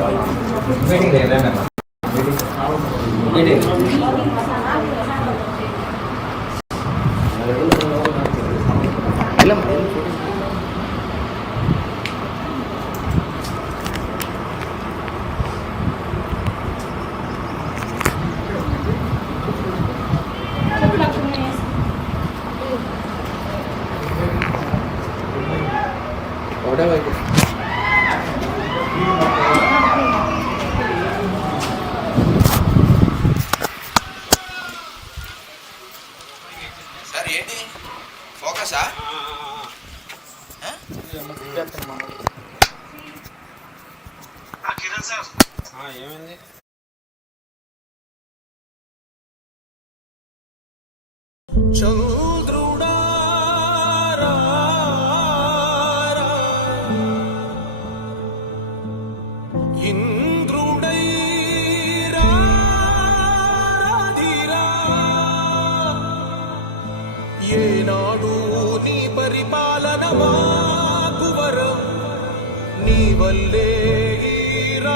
Meeting என்ன meeting Whatever it is. ఏమైంది? ఏనాడు నీ పరిపాలన మాకు వరం నీ వల్లే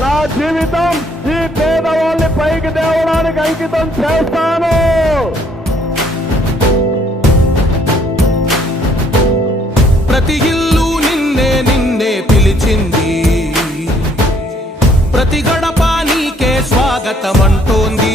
నా జీవితం ఈ పేదవాళ్ళని పైకి తేవడానికి అంకితం చేస్తాను. ప్రతి ఇల్లు నిన్నే నిన్నే పిలిచింది. ప్రతి గడప నీకే స్వాగతం అంటోంది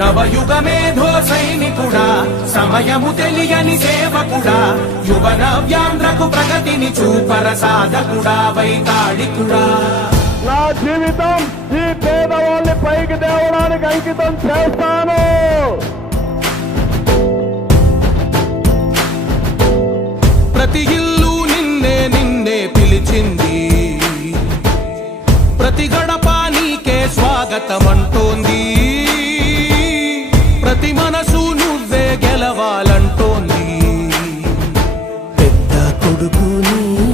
నవయుగ మేధో సైనికుడా సమయము తెలియని సేవకుడా యువ నవ్యాంధ్రకు ప్రగతిని చూపర సాధకుడా వైతాళికుడా. నా జీవితం ఈ పేదవాళ్ళని పైకి తేవడానికి అంకితం చేస్తాను. ప్రతి ఇల్లు నిన్నే నిన్నే పిలిచింది. ప్రతి గడప నీకే స్వాగతం అంటోంది me.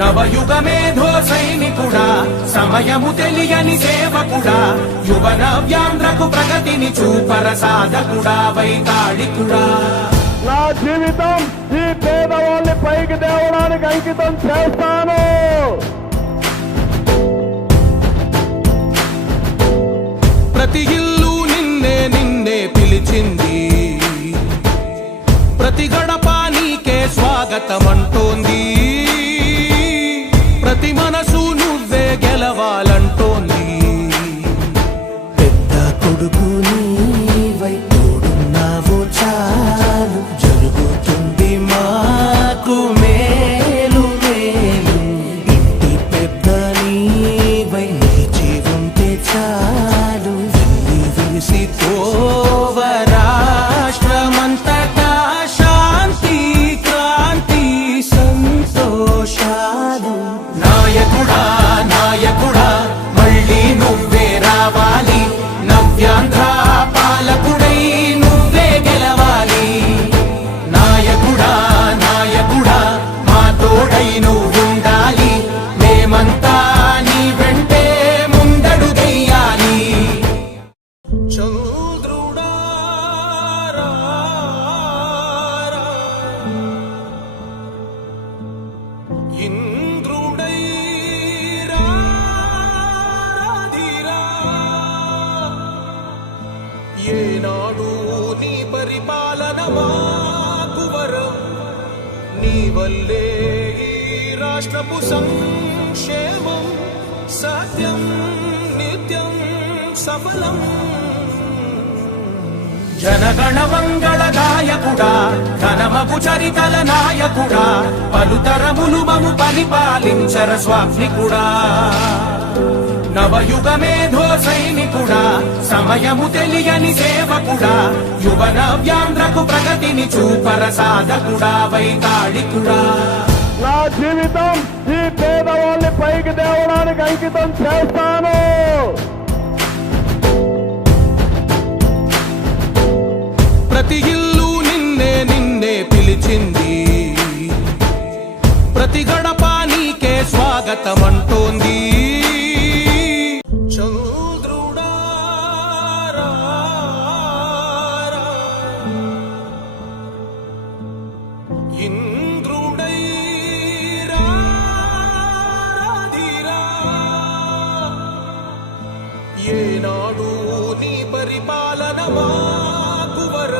నవయుగ మేధో సైనికుడా సమయము తెలియని సేవకుడా యువన వ్యాంధ్రకు ప్రగతిని చూపర సాధకుడా వైతాళికుడా. నా జీవితం ఈ పేదవాళ్ళని పైకి తేవడానికి అంకితం చేస్తాను. నాయకుడు. ఏనాడు నీ పరిపాలన మాకువరం నీ వల్లే ఈ రాష్ట్రపు సంక్షేమం సత్యం నిత్యం సఫలం. జనగణ మంగళ గాయకుడా ఘనమగు చరితల నాయకుడా పలుతరములు మము పరిపాలించర స్వామికుడా నవయుగ మేధో సైనికుడా సమయము తెలియని సేవకుడా యువన వ్యాంధ్రకు ప్రగతిని చూపర సాధకుడా వైతాళికుడా. నా జీవితం ఈ పేదవాళ్ళని పైకి తేవడానికి అంకితం చేస్తాను. ప్రతి ఇల్లు నిన్నే నిన్నే పిలిచింది. ప్రతి గడప నీకే స్వాగతం